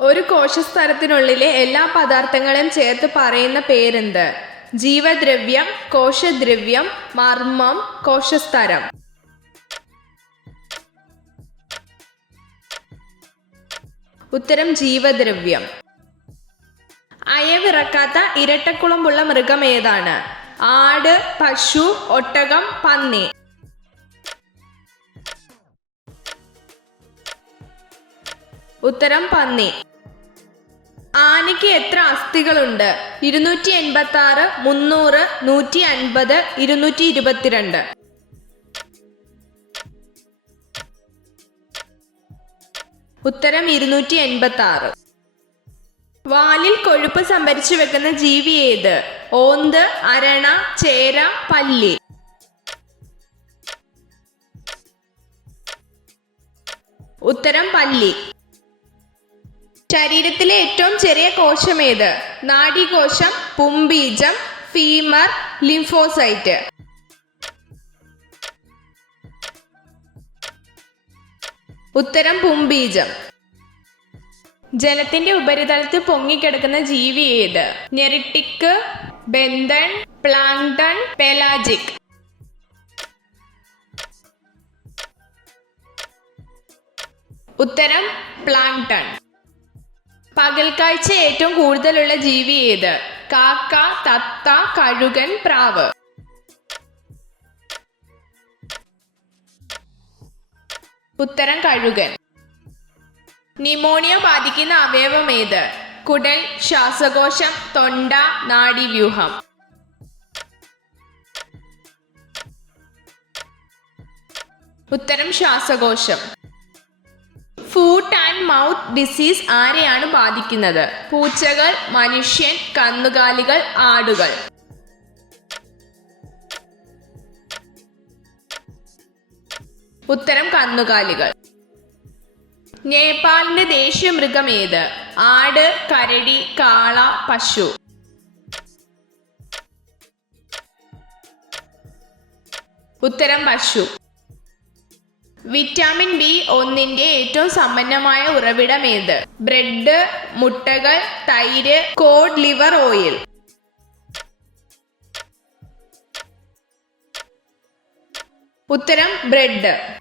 ഒരു കോശസ്തരത്തിനുള്ളിലെ എല്ലാ പദാർത്ഥങ്ങളെയും ചേർത്ത് പറയുന്ന പേരെന്ത്? ജീവദ്രവ്യം, കോശദ്രവ്യം, മർമ്മം, കോശസ്തരം. ഉത്തരം ജീവദ്രവ്യം. അയവിറക്കാത്ത ഇരട്ടക്കുളമ്പുള്ള മൃഗം ഏതാണ്? ആട്, പശു, ഒട്ടകം, പന്നി. ഉത്തരം പന്നി. ആനയ്ക്ക് എത്ര അസ്ഥികളുണ്ട്? 286, 300, 150, 222. ഉത്തരം 286. വാലിൽ കൊഴുപ്പ് സംഭരിച്ചു വെക്കുന്ന ജീവി ഏത്? ഓന്ത്, അരണ, ചേര, പല്ലി. ഉത്തരം പല്ലി. ശരീരത്തിലെ ഏറ്റവും ചെറിയ കോശം ഏത്? നാഡീകോശം, പുംബീജം, ഫീമർ, ലിംഫോസൈറ്റ്. ഉത്തരം പുംബീജം. ജലത്തിന്റെ ഉപരിതലത്തിൽ പൊങ്ങിക്കിടക്കുന്ന ജീവി ഏത്? ഞെറിട്ടിക്, ബെന്തൺ, പ്ലാങ്ടൺ, പെലാജിക്. ഉത്തരം പ്ലാങ്ടൺ. പകൽക്കാഴ്ച ഏറ്റവും കൂടുതലുള്ള ജീവി ഏത്? കാക്ക, തത്ത, കഴുകൻ, പ്രാവ്. ഉത്തരം കഴുകൻ. ന്യൂമോണിയ ബാധിക്കുന്ന അവയവം ഏത്? കുടൽ, ശ്വാസകോശം, തൊണ്ട, നാഡീവ്യൂഹം. ഉത്തരം ശ്വാസകോശം. ഫൂട്ട് ആൻഡ് മൗത്ത് ഡിസീസ് ആരെയാണ് ബാധിക്കുന്നത്? പൂച്ചകൾ, മനുഷ്യൻ, കന്നുകാലികൾ, ആടുകൾ. ഉത്തരം കന്നുകാലികൾ. നേപ്പാളിന്റെ ദേശീയ മൃഗം ഏത്? ആട്, കരടി, കാള, പശു. ഉത്തരം പശു. വിറ്റാമിൻ B1 ഏറ്റവും സമ്പന്നമായ ഉറവിടം ഏത്? ബ്രെഡ്, മുട്ടകൾ, തൈര്, കോഡ് ലിവർ ഓയിൽ. ഉത്തരം ബ്രെഡ്.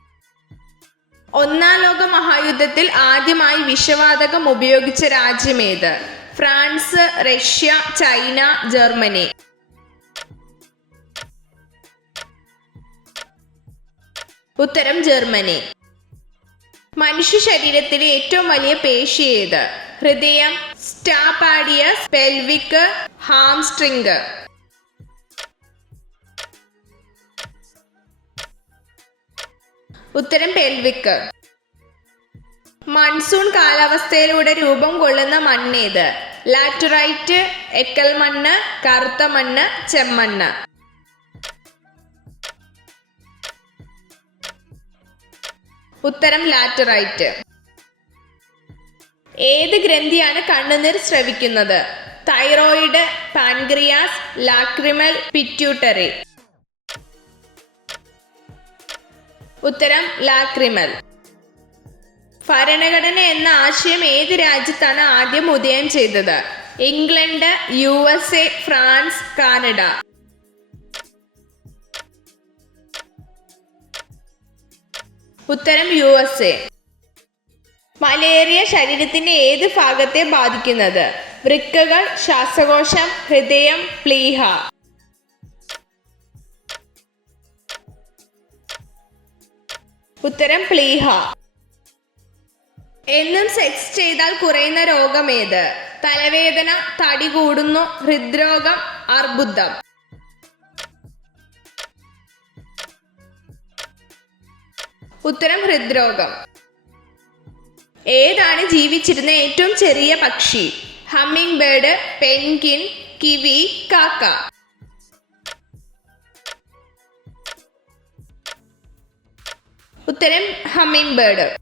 ഒന്നാം ലോക മഹായുദ്ധത്തിൽ ആദ്യമായി വിഷവാതകം ഉപയോഗിച്ച രാജ്യം ഏത്? France, Russia, China, Germany. ഉത്തരം ജർമ്മനി. മനുഷ്യ ശരീരത്തിലെ ഏറ്റവും വലിയ പേശി ഏത്? ഹൃദയം, സ്റ്റാപാഡിയസ്, പെൽവിക്, ഹാംസ്ട്രിംഗ്. ഉത്തരം പെൽവിക്. മൺസൂൺ കാലാവസ്ഥയിലൂടെ രൂപം കൊള്ളുന്ന മണ്ണേത്? ലാറ്ററൈറ്റ്, എക്കൽ മണ്ണ്, കറുത്ത മണ്ണ്, ചെമ്മണ്ണ്. ഉത്തരം ലാറ്ററൈറ്റ്. ഏത് ഗ്രന്ഥിയാണ് കണ്ണുനീർ സ്രവിക്കുന്നത്? Thyroid, pancreas, lacrimal, pituitary. ഉത്തരം ലാക്രിമൽ. ഭരണഘടന എന്ന ആശയം ഏത് രാജ്യത്താണ് ആദ്യം ഉദയം ചെയ്തത്? England, USA, France, Canada. ഉത്തരം USA. മലേറിയ ശരീരത്തിന്റെ ഏത് ഭാഗത്തെ ബാധിക്കുന്നത്? വൃക്കകൾ, ശ്വാസകോശം, ഹൃദയം, പ്ലീഹ. ഉത്തരം പ്ലീഹ. എന്നും സെക്സ് ചെയ്താൽ കുറയുന്ന രോഗം ഏത്? തലവേദന, തടി കൂടുന്നു, ഹൃദ്രോഗം, അർബുദം. ഉത്തരം ഹൃദ്രോഗം. ഏതാണ് ജീവിച്ചിരുന്ന ഏറ്റവും ചെറിയ പക്ഷി? ഹമ്മിങ് ബേർഡ്, പെൻഗ്വിൻ, കിവി, കാക്ക. ഉത്തരം ഹമ്മിങ് ബേർഡ്.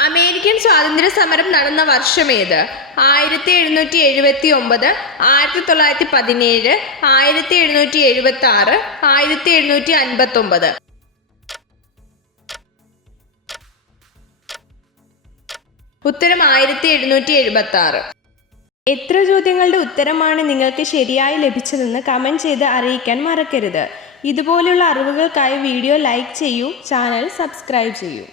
അമേരിക്കൻ സ്വാതന്ത്ര്യ സമരം നടന്ന വർഷം ഏത്? 1779, 1917, 1776, 1759. ഉത്തരം 1776. എത്ര ചോദ്യങ്ങളുടെ ഉത്തരമാണ് നിങ്ങൾക്ക് ശരിയായി ലഭിച്ചതെന്ന് കമൻറ്റ് ചെയ്ത് അറിയിക്കാൻ മറക്കരുത്. ഇതുപോലുള്ള അറിവുകൾക്കായി വീഡിയോ ലൈക്ക് ചെയ്യൂ, ചാനൽ സബ്സ്ക്രൈബ് ചെയ്യൂ.